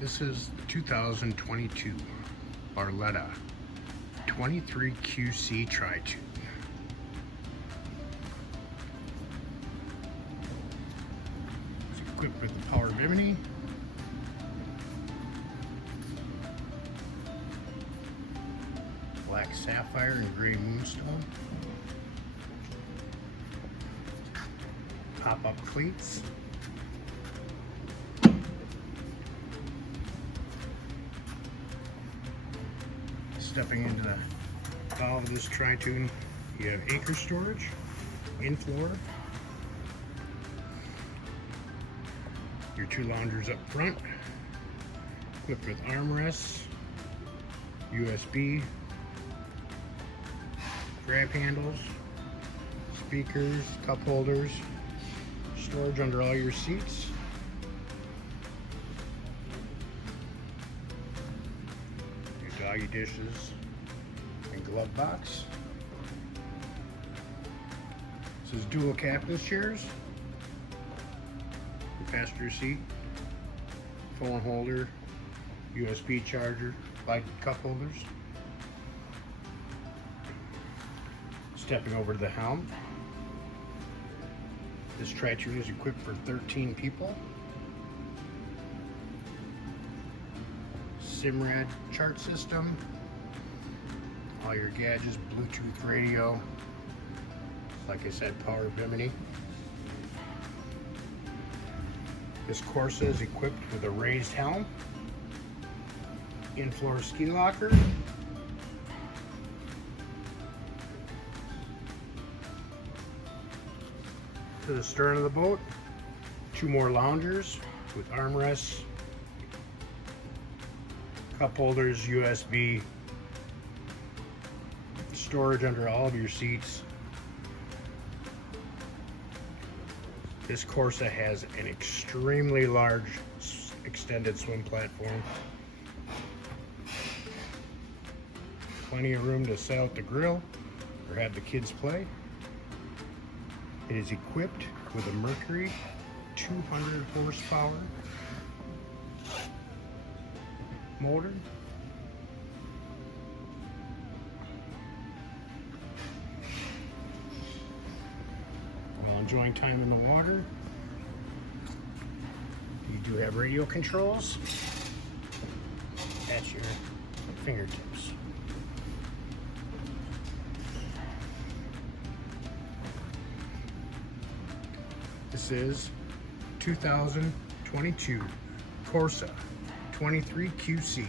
This is the 2022 Barletta 23QC Tri-Toon. It's equipped with the power bimini, black sapphire and gray moonstone, pop-up cleats, stepping into the valve of this Tri-Toon, you have acre storage, in-floor, your two loungers up front, equipped with armrests, USB, grab handles, speakers, cup holders, storage under all your seats. Your doggy dishes and glove box. This is dual capless chairs. Your passenger seat, phone holder, USB charger, light cup holders. Stepping over to the helm. This Tri-Toon is equipped for 13 people. Simrad chart system. All your gadgets, Bluetooth radio. Like I said, power bimini. This Corsa is equipped with a raised helm, in-floor ski locker, to the stern of the boat, two more loungers with armrests, cup holders, USB, storage under all of your seats. This Corsa has an extremely large extended swim platform. Plenty of room to set out the grill or have the kids play. It is equipped with a Mercury 200 horsepower motor. While enjoying time in the water, you do have radio controls at your fingertips. This is 2022 Corsa 23QC